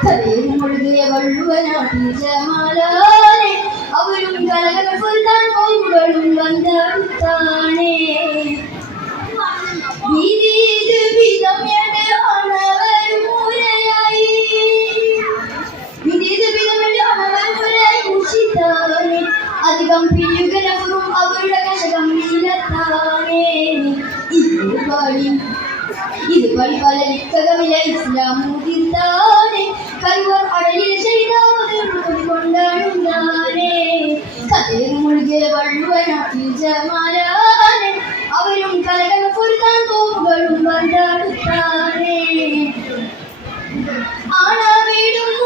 കഥയിൽ മുഴുകിയ വള്ളുവനാട്ടിൽ ജമാലാനെ അവരും കലകൾ പൊരുതാൻ കൊമ്പുകളും വന്നടുത്താണേ അധികം പിരിയുകലവരും അവരുടെ കശകം നീലത്താണേ ഇത് പടി പല ലിക്കകമില്ല ഇസ്ലാം മുതിർത്താനെ കൈവർ അടലിൽ ചെയ്തുകൊണ്ടാണുണ്ടാനെ കഥയിൽ മുഴുകിയ വള്ളുവനാട്ടിൽ ജമാലാനെ അവരും കലകൾ പൊരുത്താൻ കോപ്പുകളും വന്നടുത്താനെ ആണ വീടും